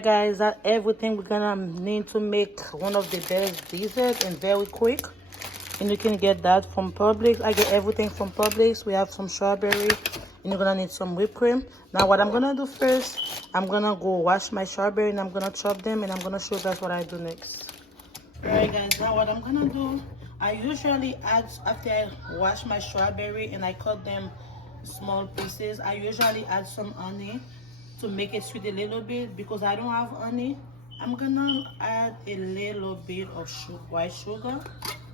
Guys, that everything we're gonna need to make one of the best desserts and very quick. And you can get that from Publix. I get everything from Publix. We have some strawberry, and you're gonna need some whipped cream. Now what I'm gonna do first, I'm gonna go wash my strawberry and I'm gonna chop them, and I'm gonna show you guys what I do next. Alright guys, now what I'm gonna do, I usually add, after I wash my strawberry and I cut them small pieces, I usually add some honey to make it sweet a little bit. Because I don't have honey, I'm gonna add a little bit of white sugar,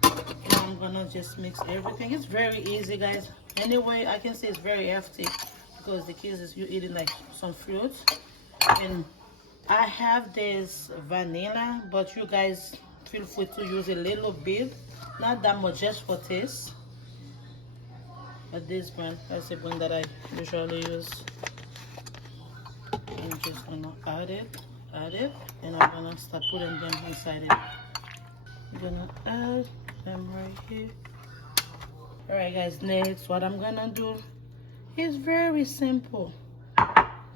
and I'm gonna just mix everything. It's very easy guys. Anyway, I can say it's very healthy because the kids is you eating like some fruits. And I have this vanilla, but you guys feel free to use a little bit, not that much, just for taste. But this brand, that's the brand that I usually use. I'm just gonna add it, and I'm gonna start putting them inside it. I'm gonna add them right here. Alright guys, next what I'm gonna do is very simple.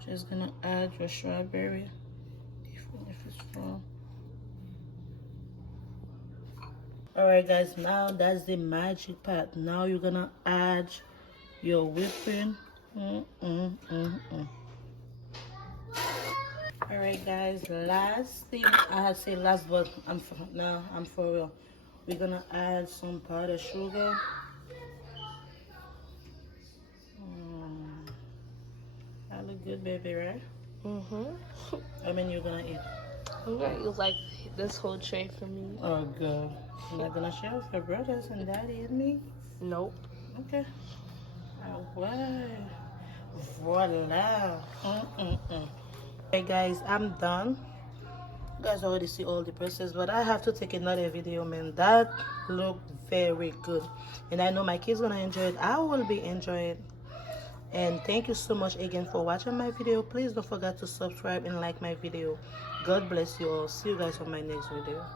Just gonna add your strawberry, even if it's from. Alright guys, now that's the magic part. Now you're gonna add your whipping. Alright guys, last thing, I had to say last, but I'm for real. We're gonna add some powdered sugar. That look good, baby, right? I mean, you're gonna eat. I'm gonna use like this whole tray for me. Oh god. You're not gonna share with your brothers and daddy and me? Nope. Okay. Alright. Voila. Hey guys, I'm done. You guys already see all the process, but I have to take another video, man. That looked very good, and I know my kids gonna enjoy it. I will be enjoying it. And thank you so much again for watching my video. Please don't forget to subscribe and like my video. God bless you all. See you guys on my next video.